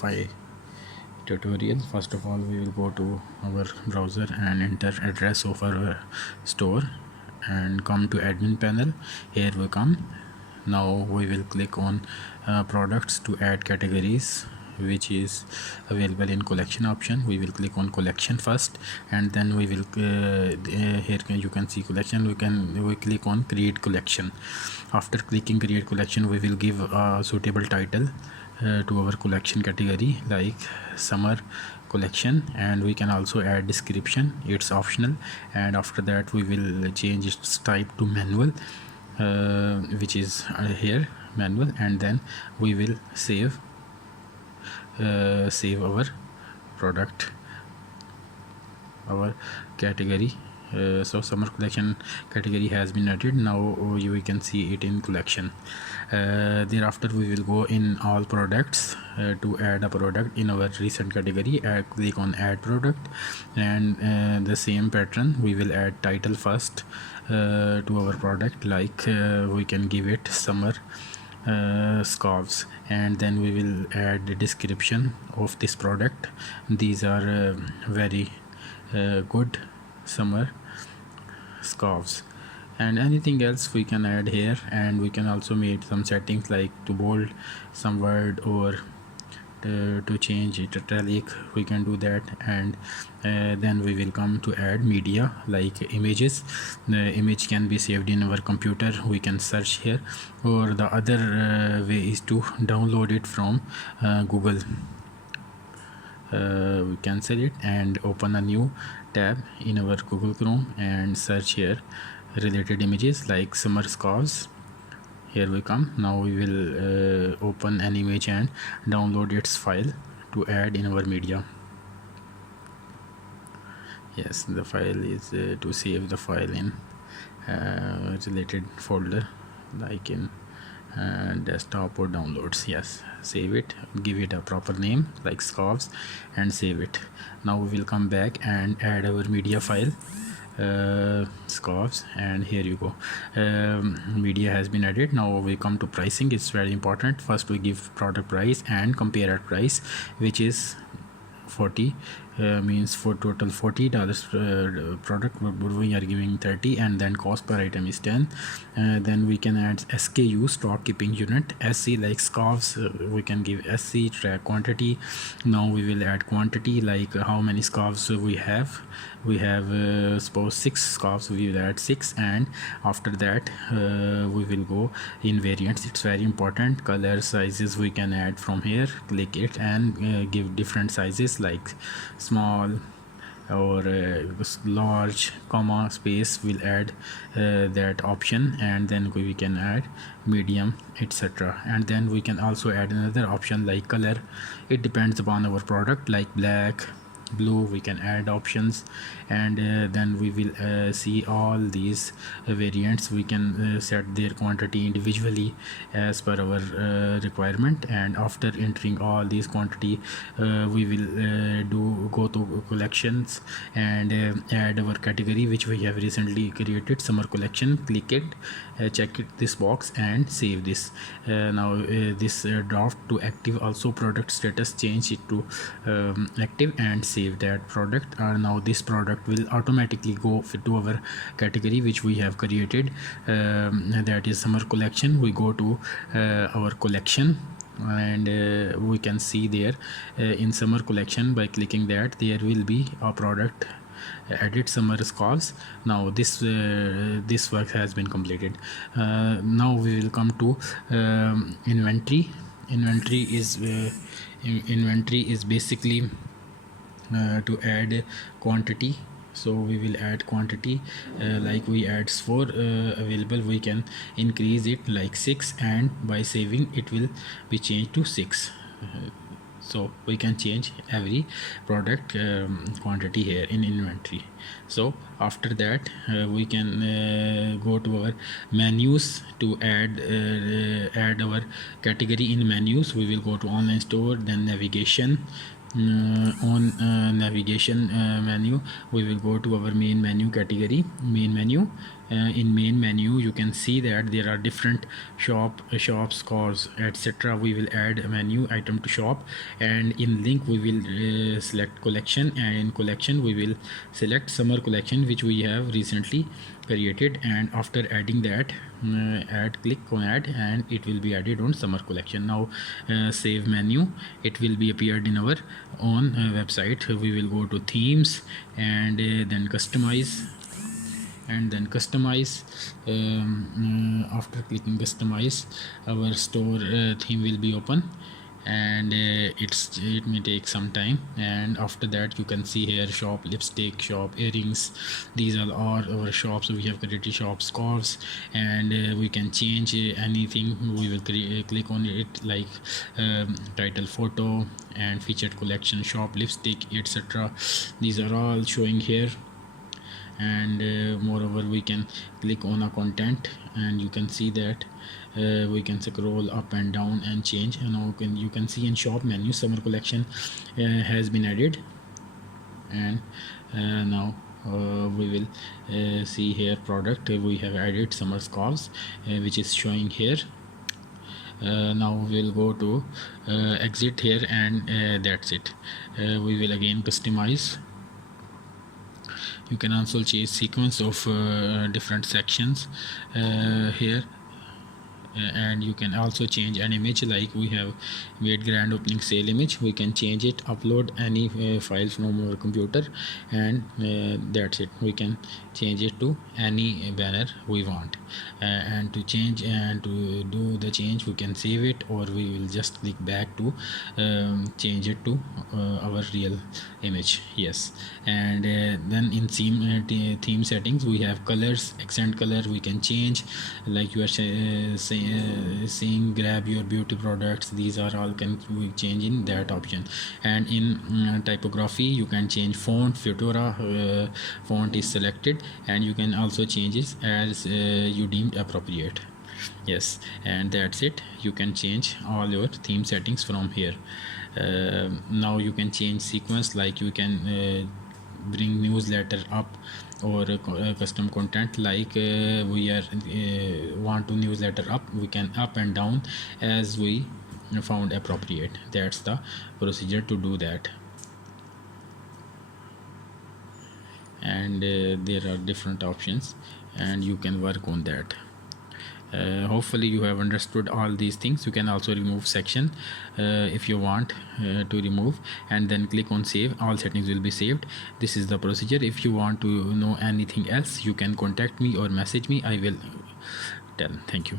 Shopify tutorial. First of all, we will go to our browser and enter address of our store and come to admin panel. Here we come. Now we will click on products to add categories, which is available in collection option. We will click on collection first, and then we will here you can see collection. We click on create collection. After clicking create collection, we will give a suitable title to our collection category, like summer collection, and we can also add description. It's optional. And after that, we will change its type to manual, which is here manual, and then we will save our product, our category. So summer collection category has been added. Now we can see it in collection. Thereafter, we will go in all products to add a product in our recent category. Click on add product, and the same pattern, we will add title first to our product, like we can give it summer scarves, and then we will add the description of this product. These are very good summer scarves, and anything else we can add here. And we can also make some settings, like to bold some word, or to change it italic. We can do that. And then we will come to add media, like images. The image can be saved in our computer. We can search here, or the other way is to download it from Google. We cancel it and open a new tab in our Google Chrome and search here related images, like summer scarves. Here we come. Now we will open an image and download its file to add in our media. Yes, the file is to save the file in related folder, like in desktop or downloads. Yes, save it, give it a proper name like scarves, and save it. Now we will come back and add our media file, scarves, and here you go. Media has been added. Now we come to pricing. It's very important. First we give product price and compare at price, which is 40, means for total $40 product, but we are giving 30, and then cost per item is 10. Then we can add SKU, stock keeping unit. SC, like scarves, we can give SC, track quantity. Now we will add quantity, like how many scarves we have. Suppose 6 scarves, we will add 6. And after that, we will go in variants. It's very important. Color, sizes, we can add from here. Click it and give different sizes, like small or large, comma, space. We'll add that option, and then we can add medium, etc. And then we can also add another option like color. It depends upon our product, like black, blue. We can add options, and then we will see all these variants. We can set their quantity individually as per our requirement. And after entering all these quantity, we will go to collections and add our category, which we have recently created, summer collection. Click it, check it, this box, and save this. Now this draft to active. Also product status, change it to active and save that product. Now this product will automatically go to our category, which we have created, that is summer collection. We go to our collection, and we can see there in summer collection, by clicking that, there will be a product added, summer scarves. Now this work has been completed. Now we will come to inventory. Inventory is basically to add quantity. So we will add quantity, like we add 4 available. We can increase it like 6, and by saving it will be changed to 6. So we can change every product quantity here in inventory. So after that, we can go to our menus to add our category in menus. We will go to online store, then navigation. On navigation menu, we will go to our main menu category, main menu, in main menu you can see that there are different shops, cars, etc. We will add a menu item to shop, and in link we will select collection, and in collection we will select summer collection which we have recently created, and after adding that click on add, and it will be added on summer collection. Now save menu, it will be appeared in our own website. We will go to themes, and then customize, after clicking customize, our store theme will be open, and it may take some time, and after that you can see here shop lipstick, shop earrings. These are all our shops. We have created shop scarves, and we can change anything. We will click on it, like title, photo, and featured collection, shop lipstick, etc. These are all showing here, and moreover we can click on a content, and you can see that we can scroll up and down and change. And now you can see in shop menu summer collection has been added, and now we will see here product. We have added summer scarves, which is showing here. Now we'll go to exit here, and that's it. We will again customize. You can also change sequence of different sections here, and you can also change an image, like we have made grand opening sale image. We can change it, upload any file from our computer, and that's it. We can change it to any banner we want, and to change and to do the change we can save it, or we will just click back to change it to our real image. Yes, and then in theme settings we have colors, accent color we can change, like you are saying grab your beauty products. These are all can we change in that option. And in typography you can change font. Fedora font is selected, and you can also change it as you deemed appropriate. Yes, and that's it. You can change all your theme settings from here. Now you can change sequence, like you can bring newsletter up, or custom content, like we are want to newsletter up, we can up and down as we found appropriate. That's the procedure to do that. And there are different options, and you can work on that. Hopefully you have understood all these things. You can also remove section if you want to remove, and then click on save. All settings will be saved. This is the procedure. If you want to know anything else, you can contact me or message me. I will tell. Thank you.